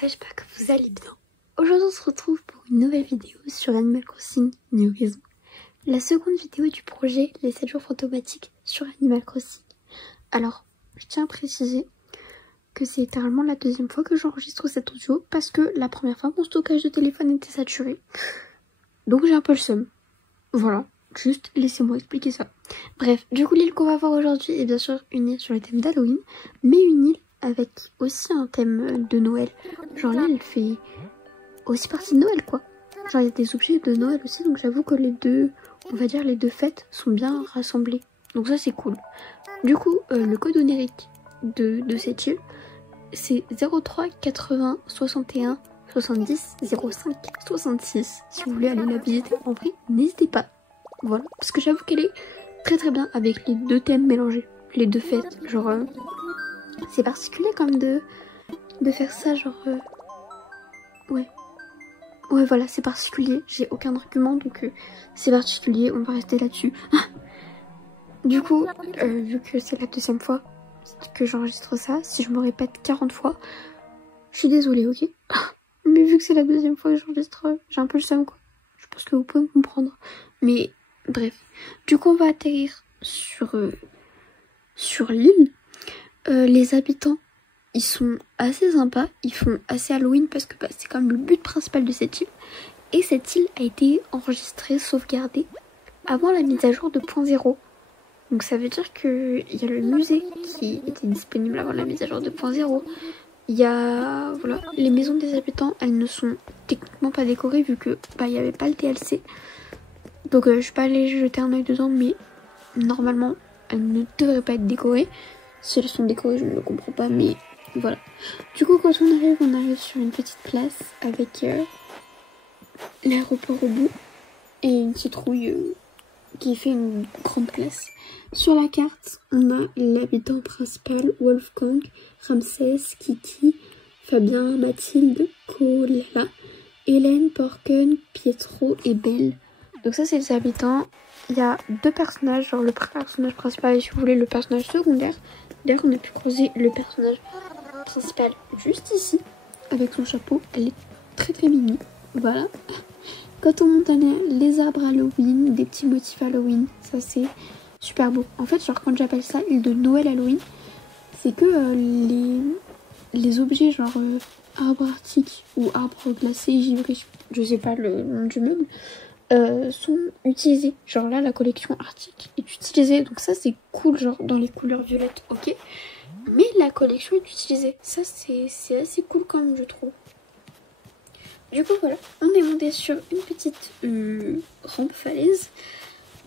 j'espère que vous allez bien. Aujourd'hui on se retrouve pour une nouvelle vidéo sur Animal Crossing New Horizons. La seconde vidéo du projet Les 7 jours fantomatiques sur Animal Crossing. Alors, je tiens à préciser que c'est littéralement la deuxième fois que j'enregistre cet audio parce que la première fois mon stockage de téléphone était saturé. Donc j'ai un peu le seum. Voilà, juste laissez-moi expliquer ça. Bref, du coup l'île qu'on va voir aujourd'hui est bien sûr une île sur le thème d'Halloween, mais une île avec aussi un thème de Noël. Genre l'île fait aussi partie de Noël quoi. Genre il y a des objets de Noël aussi, donc j'avoue que les deux, on va dire les deux fêtes sont bien rassemblées. Donc ça c'est cool. Du coup, le code onirique de cette île, c'est 03 80 61 70 05 66. Si vous voulez aller la visiter en vrai, n'hésitez pas. Voilà, parce que j'avoue qu'elle est très très bien avec les deux thèmes mélangés, les deux fêtes. Genre, c'est particulier quand même de faire ça, genre, ouais. Ouais, voilà, c'est particulier. J'ai aucun argument, donc c'est particulier. On va rester là-dessus. Du coup, vu que c'est la deuxième fois que j'enregistre ça, si je me répète 40 fois, je suis désolée, ok? Mais vu que c'est la deuxième fois que j'enregistre, j'ai un peu le seum, quoi. Je pense que vous pouvez me comprendre. Mais bref. Du coup, on va atterrir sur l'île. Les habitants, ils sont assez sympas. Ils font assez Halloween parce que c'est quand même le but principal de cette île. Et cette île a été enregistrée, sauvegardée, avant la mise à jour de 0.0. Donc ça veut dire qu'il y a le musée qui était disponible avant la mise à jour de 2.0. Il y a, voilà, les maisons des habitants, elles ne sont techniquement pas décorées vu que il n'y avait pas le TLC. Donc je suis pas allée jeter un oeil dedans, mais normalement elles ne devraient pas être décorées. Si elles sont décorées, je ne le comprends pas, mais voilà. Du coup quand on arrive sur une petite place avec l'aéroport au bout et une citrouille qui fait une grande place. Sur la carte, on a l'habitant principal, Wolfgang, Ramsès, Kiki, Fabien, Mathilde, Colala, Hélène, Porken, Pietro et Belle. Donc ça c'est les habitants. Il y a deux personnages, genre le personnage principal et si vous voulez le personnage secondaire. D'ailleurs on a pu croiser le personnage principal juste ici, avec son chapeau. Elle est très très mimi, voilà. Quand on monte les arbres Halloween, des petits motifs Halloween, ça c'est super beau. En fait, genre quand j'appelle ça île de Noël Halloween, c'est que les objets genre arbre arctique ou arbre glacé, givré, je sais pas le nom du meuble, sont utilisés. Genre là, la collection arctique est utilisée, donc ça c'est cool, genre dans les couleurs violettes, ok. Mais la collection est utilisée, ça c'est assez cool quand même, je trouve. Du coup voilà, on est monté sur une petite rampe falaise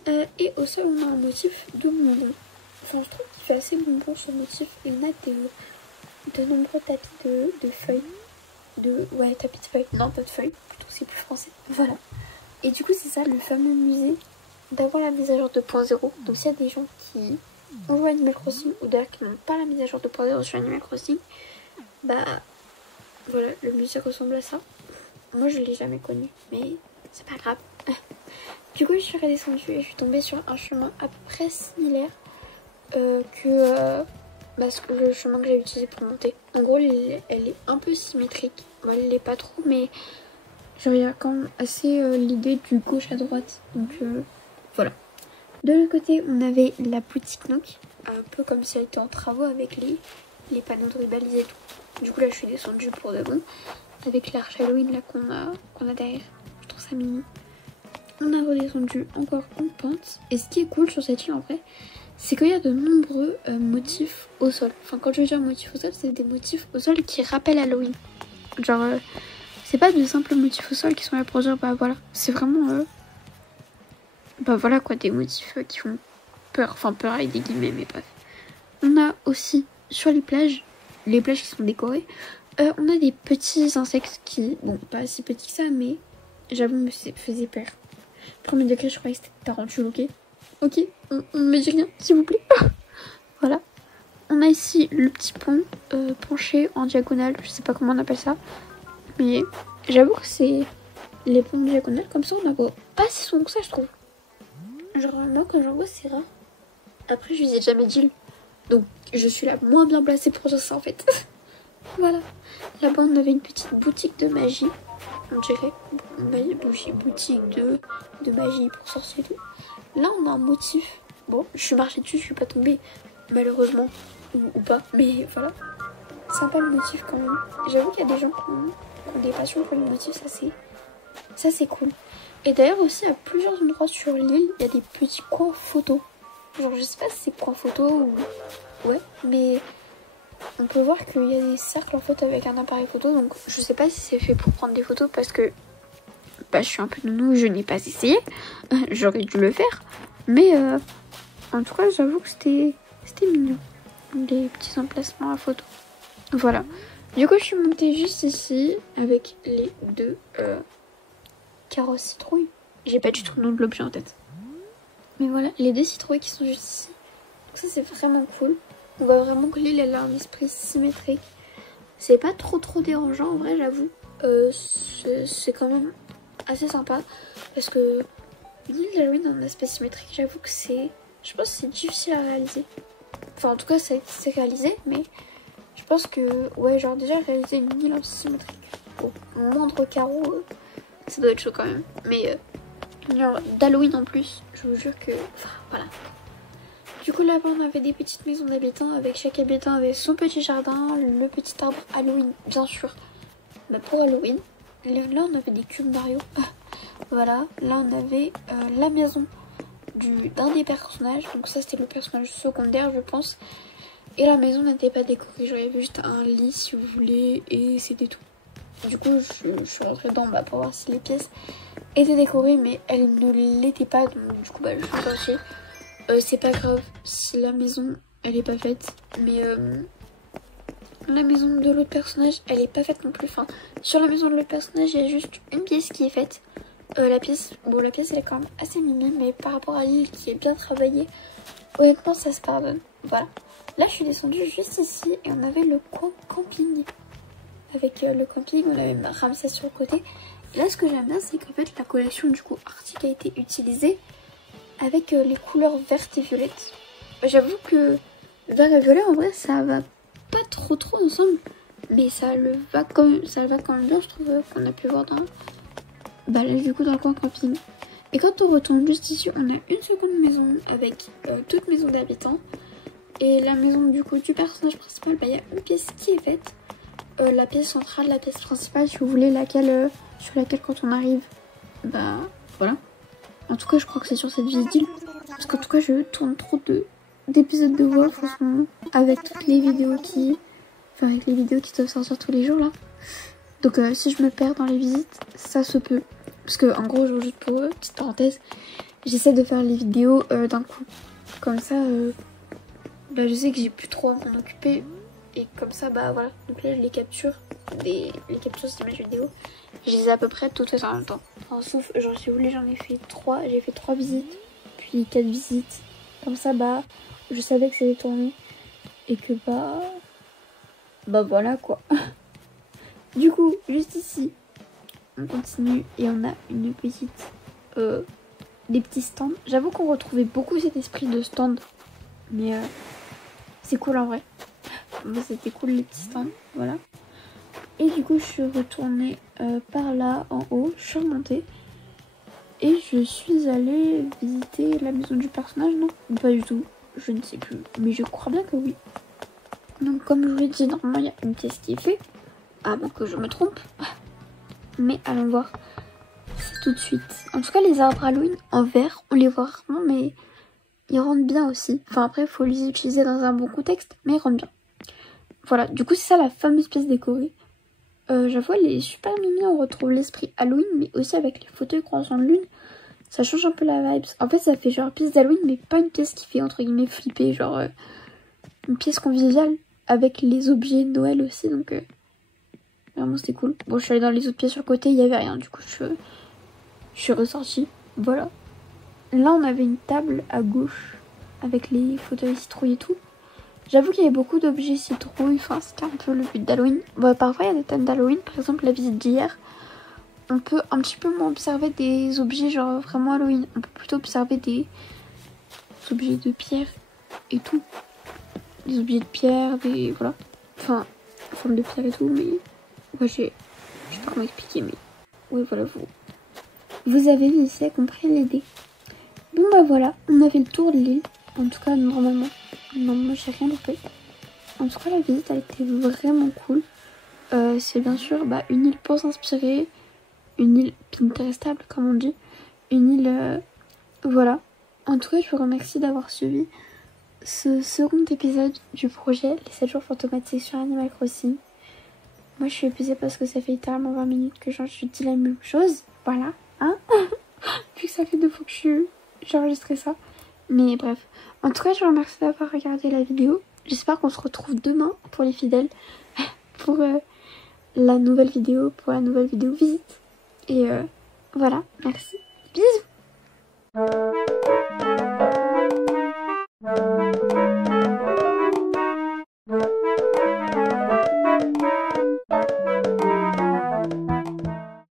et au sol on a un motif de bonbon. Enfin je trouve qu'il fait assez bonbon ce motif. Il y en a de nombreux tapis de feuilles. Ouais, tapis de feuilles, non pas de feuilles, plutôt c'est plus français. Voilà. Et du coup c'est ça le fameux musée d'avoir la mise à jour 2.0. Donc s'il y a des gens qui ont joué à Animal Crossing ou d'ailleurs qui n'ont pas la mise à jour 2.0 sur Animal Crossing, bah voilà, le musée ressemble à ça. Moi je l'ai jamais connu, mais c'est pas grave. Du coup je suis redescendue et je suis tombée sur un chemin à peu près similaire que le chemin que j'ai utilisé pour monter. En gros elle est un peu symétrique, elle l'est pas trop, mais genre il y a quand même assez l'idée du gauche à droite. Donc voilà. De l'autre côté on avait la boutique Nook, un peu comme si elle était en travaux avec les panneaux de ribalisés et tout. Du coup là je suis descendue pour de bon. Avec l'arche Halloween là qu'on a derrière. Je trouve ça mimi. On a redescendu encore une pente. Et ce qui est cool sur cette île en vrai, c'est qu'il y a de nombreux motifs au sol. Enfin quand je veux dire motifs au sol, c'est des motifs au sol qui rappellent Halloween. Genre c'est pas de simples motifs au sol qui sont là pour dire bah voilà. C'est vraiment bah voilà quoi, des motifs qui font peur. Enfin peur avec des guillemets mais bref. On a aussi sur les plages qui sont décorées. On a des petits insectes qui, bon, pas si petits que ça, mais j'avoue, me faisait peur. Premier degré, je croyais que c'était tarentule, ok. Ok, on ne me dit rien, s'il vous plaît. Voilà. On a ici le petit pont penché en diagonale, je sais pas comment on appelle ça. Mais j'avoue que c'est les ponts en diagonale, comme ça, on en voit pas si souvent que ça, je trouve. Genre, moi, quand j'en vois, c'est rare. Après, je visite jamais d'île. Donc, je suis la moins bien placée pour dire ça, en fait. Voilà. Là-bas, on avait une petite boutique de magie, on dirait. Boutique de magie pour sorciers et tout. Là, on a un motif. Bon, je suis marchée dessus, je suis pas tombée, malheureusement. Ou pas, mais voilà. Sympa le motif quand même. J'avoue qu'il y a des gens qui ont des passions pour les motifs, ça c'est cool. Et d'ailleurs aussi, à plusieurs endroits sur l'île, il y a des petits coins photos. Genre, je sais pas si c'est coins photos ou... Ouais, mais... On peut voir qu'il y a des cercles en fait avec un appareil photo, donc je sais pas si c'est fait pour prendre des photos parce que bah, je suis un peu nounou, je n'ai pas essayé, j'aurais dû le faire, mais en tout cas j'avoue que c'était mignon, des petits emplacements à photo. Voilà, du coup je suis montée juste ici avec les deux carrosses citrouilles, j'ai pas du tout le nom de l'objet en tête, mais voilà, les deux citrouilles qui sont juste ici, donc ça c'est vraiment cool. On voit vraiment que l'île elle a un esprit symétrique. C'est pas trop dérangeant en vrai, j'avoue. C'est quand même assez sympa. Parce que l'île d'Halloween en aspect symétrique, j'avoue que c'est... Je pense que c'est difficile à réaliser. Enfin en tout cas ça a été réalisé, mais je pense que... Ouais, genre déjà réaliser une île en symétrique au moindre carreau, ça doit être chaud quand même. Mais d'Halloween en plus, je vous jure que... Enfin voilà. Du coup là-bas on avait des petites maisons d'habitants avec chaque habitant avait son petit jardin, le petit arbre Halloween bien sûr, bah pour Halloween. Là on avait des cubes Mario, voilà, là on avait la maison d'un des personnages, donc ça c'était le personnage secondaire je pense. Et la maison n'était pas décorée, j'aurais vu juste un lit si vous voulez et c'était tout. Du coup je suis rentrée dedans pour voir si les pièces étaient décorées mais elles ne l'étaient pas, donc du coup bah je suis sortie. C'est pas grave si la maison elle est pas faite, mais la maison de l'autre personnage elle est pas faite non plus. Enfin, sur la maison de l'autre personnage il y a juste une pièce qui est faite. La pièce elle est quand même assez minime, mais par rapport à l'île qui est bien travaillée, honnêtement ça se pardonne. Voilà. Là je suis descendue juste ici et on avait le coin camping. Avec le camping, on avait Ramsès sur le côté. Et là ce que j'aime bien c'est qu'en fait la collection du coup Arctic a été utilisée avec les couleurs vertes et violettes. J'avoue que vert et violet en vrai ça va pas trop ensemble, mais ça va quand même bien je trouve qu'on a pu voir dans là, du coup dans le coin camping. Et quand on retourne juste ici on a une seconde maison avec toute maison d'habitants et la maison du coup du personnage principal, il y a une pièce qui est faite, la pièce centrale, la pièce principale si vous voulez, laquelle sur laquelle quand on arrive voilà. En tout cas, je crois que c'est sur cette visite d'île. Parce qu'en tout cas, je tourne trop d'épisodes de Wolf en ce moment. Avec toutes les vidéos qui... Enfin, avec les vidéos qui doivent sortir tous les jours, là. Donc, si je me perds dans les visites, ça se peut. Parce que, en gros, juste pour petite parenthèse, j'essaie de faire les vidéos d'un coup. Comme ça, je sais que j'ai plus trop à m'en occuper. Et comme ça, voilà. Donc là, je les capture. Les captures d'images vidéo. Je les ai à peu près toutes faites en même temps. Enfin, sauf, genre, si vous voulez, j'en ai fait 3. J'ai fait 3 visites, puis 4 visites. Comme ça, je savais que c'était tourné. Et que voilà quoi. Du coup, juste ici, on continue et on a une petite... des petits stands. J'avoue qu'on retrouvait beaucoup cet esprit de stand. Mais c'est cool en vrai. C'était cool les petits stands, voilà. Et du coup je suis retournée par là en haut, je suis remontée et je suis allée visiter la maison du personnage, non? Pas du tout, je ne sais plus, mais je crois bien que oui. Donc comme je vous l'ai dit, normalement il y a une pièce qui est faite, à moins que je me trompe, mais allons voir c'est tout de suite. En tout cas les arbres Halloween en vert, on les voit rarement mais ils rendent bien aussi. Enfin après il faut les utiliser dans un bon contexte, mais ils rendent bien. Voilà, du coup c'est ça la fameuse pièce décorée. J'avoue elle est super mimi, on retrouve l'esprit Halloween mais aussi avec les fauteuils croissants de lune. Ça change un peu la vibe. En fait ça fait genre pièce d'Halloween mais pas une pièce qui fait entre guillemets flipper. Genre une pièce conviviale avec les objets de Noël aussi. Donc vraiment c'était cool. Bon je suis allée dans les autres pièces sur le côté, il n'y avait rien. Du coup je suis ressortie. Voilà. Là on avait une table à gauche avec les fauteuils citrouilles et tout. J'avoue qu'il y avait beaucoup d'objets citrouilles, enfin c'était un peu le but d'Halloween. Bon, parfois il y a des thèmes d'Halloween, par exemple la visite d'hier. On peut un petit peu moins observer des objets genre vraiment Halloween. On peut plutôt observer des objets de pierre et tout. Des objets de pierre, voilà. Enfin, forme de pierre et tout, mais moi je sais pas comment expliquer, mais oui voilà, vous avez ici compris l'idée. Bon bah voilà, on a fait le tour de l'île, en tout cas normalement, non moi j'ai rien loupé. En tout cas la visite a été vraiment cool. C'est bien sûr une île pour s'inspirer, une île pinterestable comme on dit, une île voilà. En tout cas je vous remercie d'avoir suivi ce second épisode du projet Les 7 jours fantomatiques sur Animal Crossing. Moi je suis épuisée parce que ça fait littéralement 20 minutes que je dis la même chose, voilà, hein. Vu que ça fait 2 fois que j'ai enregistré ça. Mais bref, en tout cas je vous remercie d'avoir regardé la vidéo. J'espère qu'on se retrouve demain pour les fidèles, pour la nouvelle vidéo, visite. Et voilà, merci, bisous.